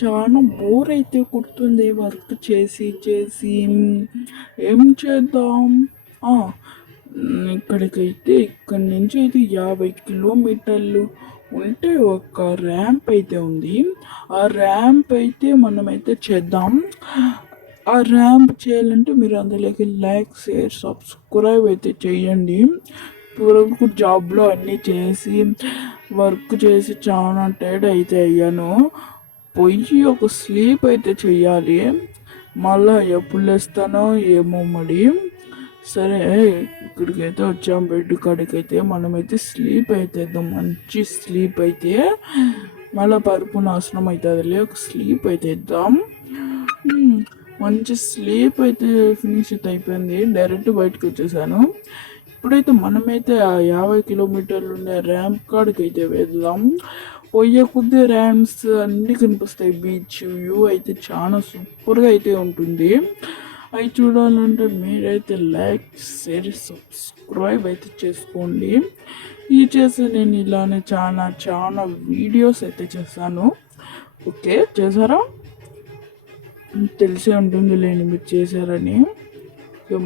చాలా బోర్ అయితే కొడుతుంది వర్క్ చేసి చేసి. ఏం చేద్దాం? ఆ, ఇక్కడి నుంచి అయితే 50 కిలోమీటర్లు ఉంటే ఒక ర్యాంప్ అయితే ఉంది. ఆ ర్యాంప్ అయితే మనమైతే చేద్దాం. ఆ ర్యాంప్ చేయాలంటే మీరు అందులోకి లైక్, షేర్, సబ్స్క్రైబ్ అయితే చేయండి. ఇప్పుడు జాబ్లో అన్నీ చేసి వర్క్ చేసి చాలా టైర్డ్ అయితే అయ్యాను. పోయి ఒక స్లీప్ అయితే చెయ్యాలి. మళ్ళా ఎప్పుడు లేస్తానో ఏమో మరి. సరే, ఇక్కడికైతే వచ్చాం, బెడ్ కాడికైతే మనమైతే స్లీప్ అయితే ఇద్దాం. మంచి స్లీప్ అయితే మళ్ళీ పరుపు నాశనం అవుతుంది. ఒక స్లీప్ అయితే ఇద్దాం. మంచి స్లీప్ అయితే ఫినిష్ అయితే అయిపోయింది. డైరెక్ట్ బయటకు వచ్చేసాను. ఇప్పుడైతే మనమైతే ఆ 50 కిలోమీటర్లు ఉండే ర్యాంప్ కాడికి అయితే వెళ్దాం. పోయే కొద్ది ర్యాంప్స్ అన్నీ కనిపిస్తాయి. బీచ్ వ్యూ అయితే చాలా సూపర్గా అయితే ఉంటుంది. అవి చూడాలంటే మీరైతే లైక్, షేర్, సబ్స్క్రైబ్ అయితే చేసుకోండి. ఇది చేసి నేను ఇలానే చాలా చాలా వీడియోస్ అయితే చేశాను. ఓకే, చేశారా? తెలిసే ఉంటుంది లేని మీరు చేశారని.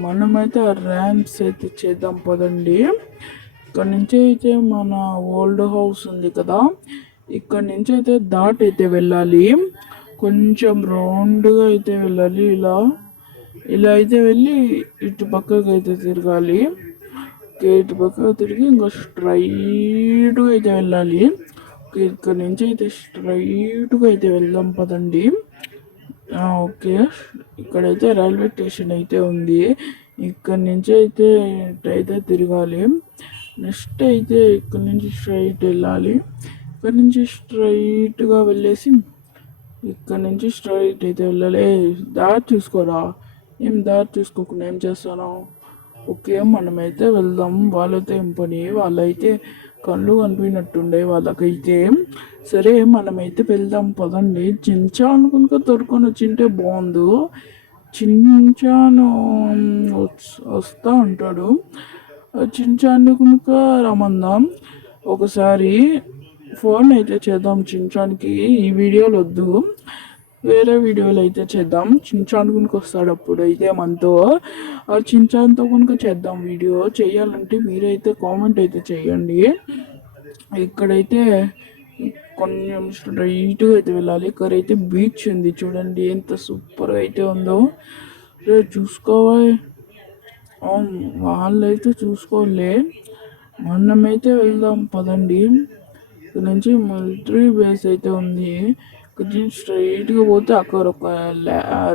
మనమైతే ఆ ర్యాంప్స్ అయితే చేద్దాం పదండి. ఇక్కడ నుంచి అయితే మన ఓల్డ్ హౌస్ ఉంది కదా, ఇక్కడ నుంచి అయితే దాటైతే వెళ్ళాలి. కొంచెం రౌండ్గా అయితే వెళ్ళాలి. ఇలా ఇలా అయితే వెళ్ళి ఇటు పక్కకు అయితే తిరగాలి. ఇటు పక్కకు తిరిగి ఇంకా స్ట్రైట్గా అయితే వెళ్ళాలి. ఇక్కడ నుంచి అయితే స్ట్రైట్గా అయితే వెళ్దాం పదండి. ఓకే, ఇక్కడైతే రైల్వే స్టేషన్ అయితే ఉంది. ఇక్కడ నుంచి అయితే తిరగాలి. నెక్స్ట్ అయితే ఇక్కడ నుంచి స్ట్రైట్ వెళ్ళాలి. ఇక్కడ నుంచి స్ట్రైట్గా వెళ్ళేసి ఇక్కడ నుంచి స్ట్రైట్ అయితే వెళ్ళాలి. దారి చూసుకోరా, ఏం దారి చూసుకోకుండా ఏం చేస్తాను? ఓకే, మనమైతే వెళ్దాం. వాళ్ళైతే ఏం పని, వాళ్ళైతే కళ్ళు కనిపినట్టుండే వాళ్ళకైతే. సరే, మనమైతే వెళ్దాం పదండి. చించాను కనుక తొడుకొని వచ్చింటే బాగుండు. చించాను వస్తా ఉంటాడు. చించాను కనుక రమ్మందాం. ఒకసారి ఫోన్ అయితే చేద్దాం చించానికి. ఈ వీడియోలు వద్దు, వేరే వీడియోలు అయితే చేద్దాం. చించాన్ కనుక వస్తాడు అప్పుడు అయితే మనతో. ఆ చించాన్తో కనుక చేద్దాం. వీడియో చేయాలంటే మీరైతే కామెంట్ అయితే చేయండి. ఇక్కడైతే కొంచెం స్ట్రైట్గా అయితే వెళ్ళాలి. ఇక్కడైతే బీచ్ ఉంది చూడండి, ఎంత సూపర్గా అయితే ఉందో. చూసుకోవాలి, వాళ్ళైతే చూసుకోలే, మనమైతే వెళ్దాం పదండి. ఇక్కడ నుంచి మిలిటరీ బేస్ అయితే ఉంది. ఇక్కడ నుంచి స్ట్రైట్గా పోతే అక్కడ ఒక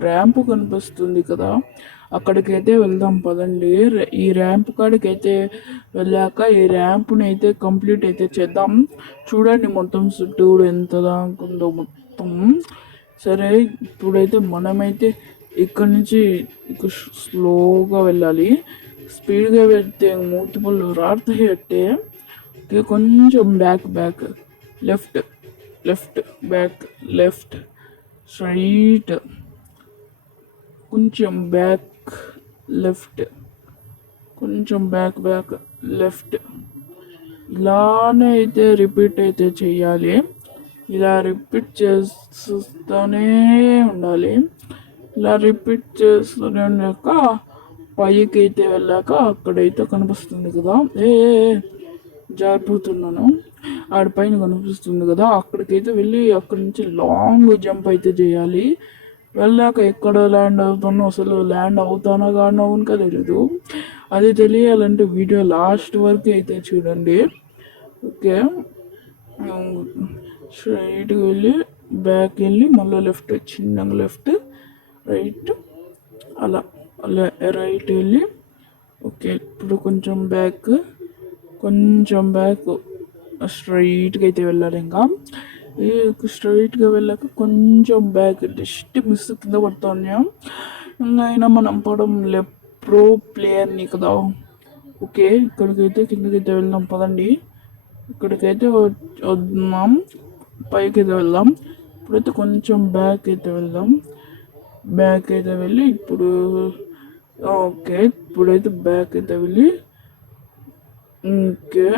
ర్యాంప్ కనిపిస్తుంది కదా, అక్కడికైతే వెళ్దాం పదండి. ఈ ర్యాంప్ కాడికి అయితే వెళ్ళాక ఈ ర్యాంప్ని అయితే కంప్లీట్ అయితే చేద్దాం. చూడండి మొత్తం చుట్టూ ఎంత దాకుందో మొత్తం. సరే, ఇప్పుడైతే మనమైతే ఇక్కడ నుంచి స్లోగా వెళ్ళాలి. స్పీడ్గా వెళ్తే మూతిపళ్ళు రాడుతాయి అంటే. కొంచెం back left back left straight, కొంచెం బ్యాక్ లెఫ్ట్, కొంచెం బ్యాక్ లెఫ్ట్. ఇలానే అయితే రిపీట్ అయితే చేయాలి. ఇలా రిపీట్ చేస్తూనే ఉండాలి. ఇలా రిపీట్ చేస్తూనే ఉన్నాక పైకి అయితే వెళ్ళాక అక్కడైతే కనిపిస్తుంది కదా, జారిపోతున్నాను, ఆడిపైన కనిపిస్తుంది కదా, అక్కడికైతే వెళ్ళి అక్కడి నుంచి లాంగ్ జంప్ అయితే చేయాలి. వెళ్ళాక ఎక్కడ ల్యాండ్ అవుతానో, అసలు ల్యాండ్ అవుతానో కానో కనుక తెలీదు. అది తెలియాలంటే వీడియో లాస్ట్ వరకు అయితే చూడండి. ఓకే, స్ట్రైట్గా వెళ్ళి బ్యాక్ వెళ్ళి మళ్ళీ లెఫ్ట్, చిన్నగా లెఫ్ట్ రైట్, అలా రైట్ వెళ్ళి. ఓకే, ఇప్పుడు కొంచెం బ్యాక్ స్ట్రైట్గా అయితే వెళ్ళాలి. ఇంకా స్ట్రైట్గా వెళ్ళాక కొంచెం బ్యాక్, జస్ట్ మిస్ కింద పడుతున్నాం. ఇంకా అయినా మనం పడం ప్రో ప్లేయర్ని కదా. ఓకే, ఇక్కడికైతే కిందకైతే వెళ్దాం పదండి. ఇక్కడికైతే వద్దాం, పైకి అయితే వెళ్దాం. ఇప్పుడైతే కొంచెం బ్యాక్ అయితే వెళ్దాం. బ్యాక్ అయితే వెళ్ళి ఇప్పుడు ఓకే, ఇప్పుడైతే బ్యాక్ అయితే వెళ్ళి ఓకే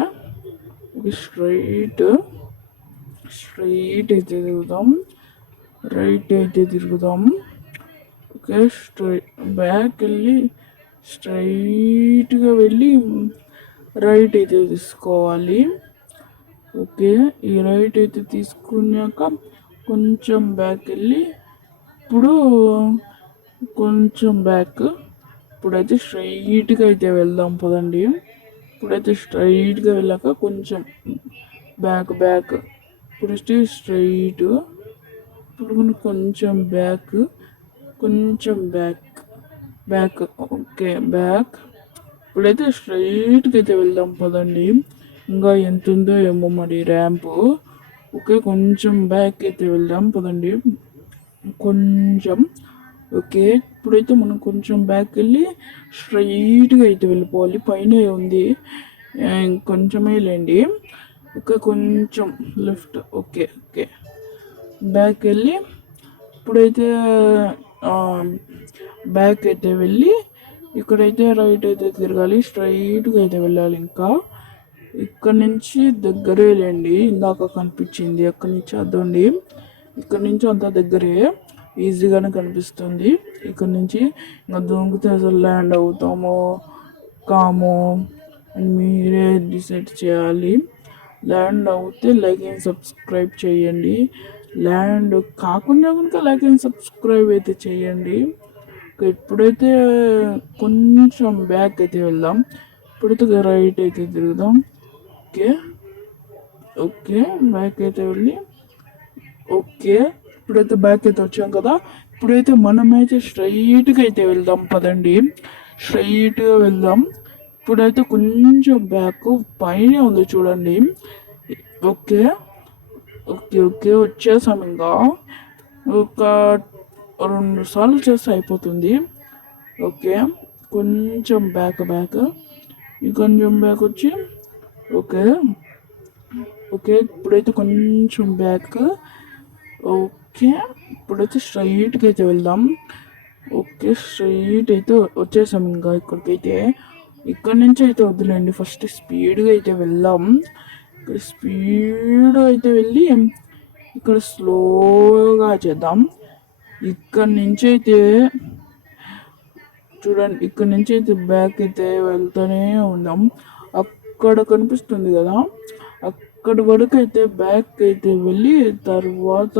స్ట్రైట్ అయితే తిరుగుదాం. రైట్ అయితే తిరుగుదాం. ఓకే, బ్యాక్ వెళ్ళి స్ట్రైట్గా వెళ్ళి రైట్ అయితే తీసుకోవాలి. ఓకే, ఈ రైట్ అయితే తీసుకున్నాక కొంచెం బ్యాక్ వెళ్ళి ఇప్పుడు కొంచెం బ్యాక్. ఇప్పుడైతే స్ట్రైట్గా అయితే వెళ్దాం పదండి. ఇప్పుడైతే స్ట్రైట్గా వెళ్ళాక కొంచెం బ్యాక్ ఇప్పుడు స్ట్రైట్. ఇప్పుడు కొంచెం బ్యాక్ ఓకే బ్యాక్. ఇప్పుడైతే స్ట్రైట్గా అయితే వెళ్దాం పదండి. ఇంకా ఎంత ఉందో ఏమో మరి ర్యాంపు. ఓకే, కొంచెం బ్యాక్ అయితే వెళ్దాం పదండి. కొంచెం ఓకే, ఇప్పుడైతే మనం కొంచెం బ్యాక్ వెళ్ళి స్ట్రైట్గా అయితే వెళ్ళిపోవాలి. పైన ఉంది కొంచెమే లేండి. ఓకే, కొంచెం లెఫ్ట్. ఓకే ఓకే, బ్యాక్ వెళ్ళి ఇప్పుడైతే బ్యాక్ అయితే వెళ్ళి ఇక్కడైతే రైట్ అయితే తిరగాలి. స్ట్రైట్గా అయితే వెళ్ళాలి. ఇంకా ఇక్కడ నుంచి దగ్గరే లేండి, ఇందాక కనిపించింది అక్కడి నుంచి అదండి. ఇక్కడ నుంచి అంత దగ్గరే, ఈజీగానే కనిపిస్తుంది. ఇక్కడ నుంచి ఇంకా దొంగితే అసలు ల్యాండ్ అవుతామో కామో అని మీరే డిసైడ్ చేయాలి. ల్యాండ్ అవుతే లైక్ అండ్ సబ్స్క్రైబ్ చేయండి. ల్యాండ్ కాకుండా కనుక లైక్ అండ్ సబ్స్క్రైబ్ అయితే చేయండి. ఇప్పుడైతే కొంచెం బ్యాక్ అయితే వెళ్దాం. ఇప్పుడైతే రైట్ అయితే తిరుగుదాం. ఓకే ఓకే, బ్యాక్ అయితే వెళ్ళి ఓకే, ఇప్పుడైతే బ్యాక్ అయితే వచ్చాం కదా. ఇప్పుడైతే మనమైతే స్ట్రైట్గా అయితే వెళ్దాం పదండి. స్ట్రైట్గా వెళ్దాం. ఇప్పుడైతే కొంచెం బ్యాక్ పైన ఉంది చూడండి. ఓకే ఓకే ఓకే, వచ్చేసాం. ఇంకా ఒక 2 సార్లు చేస్తే అయిపోతుంది. ఓకే, కొంచెం బ్యాక్ కొంచెం బ్యాక్ వచ్చి ఓకే ఓకే, ఇప్పుడైతే కొంచెం బ్యాక్. ఓకే, ఇప్పుడైతే స్ట్రైట్గా అయితే వెళ్దాం. ఓకే, స్ట్రైట్ అయితే వచ్చేసాం. ఇంకా ఇక్కడికైతే ఇక్కడ నుంచి అయితే వద్దులేండి, ఫస్ట్ స్పీడ్గా అయితే వెళ్దాం. ఇక్కడ స్పీడ్ అయితే వెళ్ళి ఇక్కడ స్లోగా చేద్దాం. ఇక్కడ నుంచి అయితే చూడండి, ఇక్కడ నుంచి అయితే బ్యాక్ అయితే వెళ్తూనే ఉందాం. అక్కడ కనిపిస్తుంది కదా, అక్కడి వరకు అయితే బ్యాక్ అయితే వెళ్ళి తర్వాత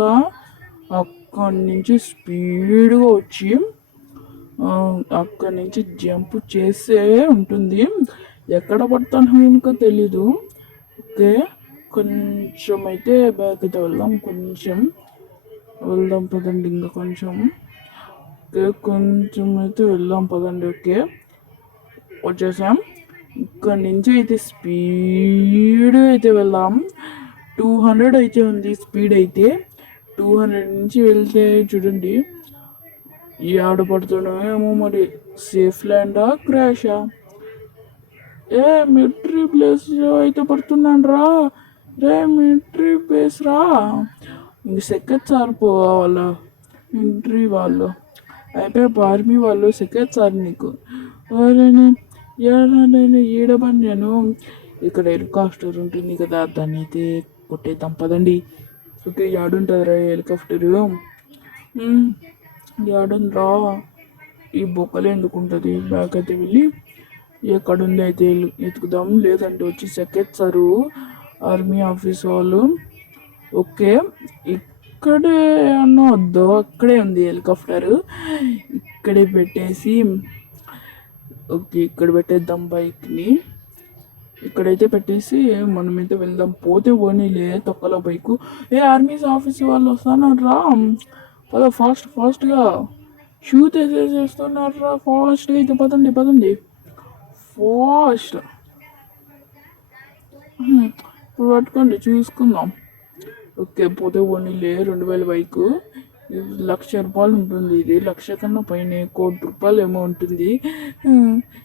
అక్కడి నుంచి స్పీడ్గా వచ్చి అక్కడి నుంచి జంప్ చేసే ఉంటుంది. ఎక్కడ పడతాను ఇంకా తెలీదు. ఓకే, కొంచెం అయితే బ్యాక్ అయితే వెళ్దాం. కొంచెం వెళ్దాం పదండి. ఇంకా కొంచెం ఓకే, కొంచెం అయితే వెళ్దాం పదండి. ఓకే, వచ్చేసాం. ఇక్కడ నుంచి అయితే స్పీడ్ అయితే వెళ్దాం. 200 అయితే ఉంది స్పీడ్ అయితే. 200 నుంచి వెళ్తే చూడండి ఆడపడుతున్నా ఏమో మరి, సేఫ్ ల్యాండా క్రాషా. మిలిటరీ ప్లేస్ అయితే పడుతున్నాను రా. మిలిటరీ ప్లేస్ రా. ఇంక సెకండ్ సార్ పోవాలా మిలిటరీ వాళ్ళు అయిపోయి ఆర్మీ వాళ్ళు సెకండ్ సార్ నీకు. నేను ఈడబడినాను. ఇక్కడ హెలికాప్టర్ ఉంటుంది కదా, దాన్ని అయితే కొట్టేద్దాం పదండి. ఓకే, యాడుంటుంది రా హెలికాప్టరు. యాడుందిరా, ఈ బొక్కలు ఎందుకు ఉంటుంది. బ్యాక్ అయితే వెళ్ళి ఎక్కడుంది అయితే ఎతుకుదాం. లేదంటే వచ్చి సెక్కెత్తారు ఆర్మీ ఆఫీస్ వాళ్ళు. ఓకే, ఇక్కడే అన్నా వద్దు, అక్కడే ఉంది హెలికాప్టర్. ఇక్కడే పెట్టేసి ఓకే, ఇక్కడ పెట్టేద్దాం బైక్ని. ఇక్కడైతే పెట్టేసి మనమైతే వెళ్దాం. పోతే పోనీలే తొక్కలో బైకు. ఆర్మీస్ ఆఫీస్ వాళ్ళు వస్తున్నారు రా. పద ఫాస్ట్గా షూట్ వేసేసేస్తున్నారు రా. ఫాస్ట్గా అయితే పదండి ఫాస్ట్. ఇప్పుడు పట్టుకోండి చూసుకుందాం. ఓకే, పోతే పోనీలే 2000 బైకు. 1,00,000 రూపాయలు ఉంటుంది. ఇది 1,00,000 కన్నా పైన 1,00,00,000 రూపాయలు ఏమో ఉంటుంది.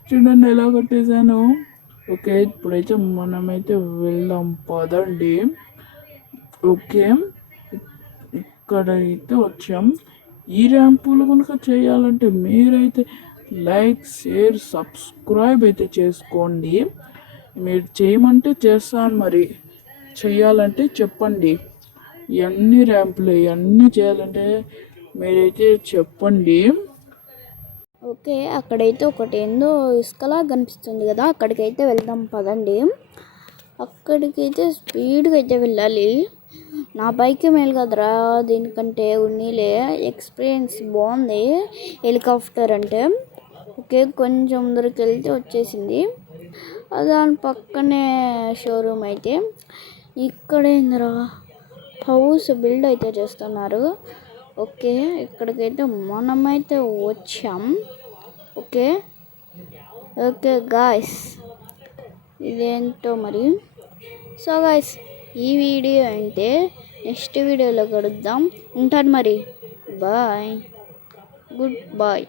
చూడండి ఎలా కొట్టేశాను. ఓకే, ఇప్పుడైతే మనమైతే వెళ్దాం పదండి. ఓకే, ఇక్కడైతే వచ్చాం. ఈ ర్యాంపులు కనుక చేయాలంటే మీరైతే లైక్ షేర్ సబ్స్క్రైబ్ అయితే చేసుకోండి. మీరు చేయమంటే చేస్తాను, మరి చెయ్యాలంటే చెప్పండి. ఇవన్నీ ర్యాంపులు ఇవన్నీ చేయాలంటే మీరైతే చెప్పండి. ఓకే, అక్కడైతే ఒకటి ఏందో ఇసుకలా కనిపిస్తుంది కదా, అక్కడికైతే వెళ్దాం పదండి. అక్కడికైతే స్పీడ్గా అయితే వెళ్ళాలి. నా బైక్ మేలు కదరా దీనికంటే, ఉన్నీలే ఎక్స్పీరియన్స్ బాగుంది హెలికాప్టర్ అంటే. ఓకే, కొంచెం ముందరికి వెళ్తే వచ్చేసింది. దాని పక్కనే షోరూమ్ అయితే. ఇక్కడేందిరా హౌస్ బిల్డ్ అయితే చేస్తున్నారు. ఓకే, ఇక్కడికైతే మనమైతే వచ్చాం. ఓకే ఓకే గాయస్, ఇదేంటో మరి. సో గాయస్, ఈ వీడియో అంటే నెక్స్ట్ వీడియోలో కలుద్దాం. ఉంటాను మరి, బాయ్, గుడ్ బాయ్.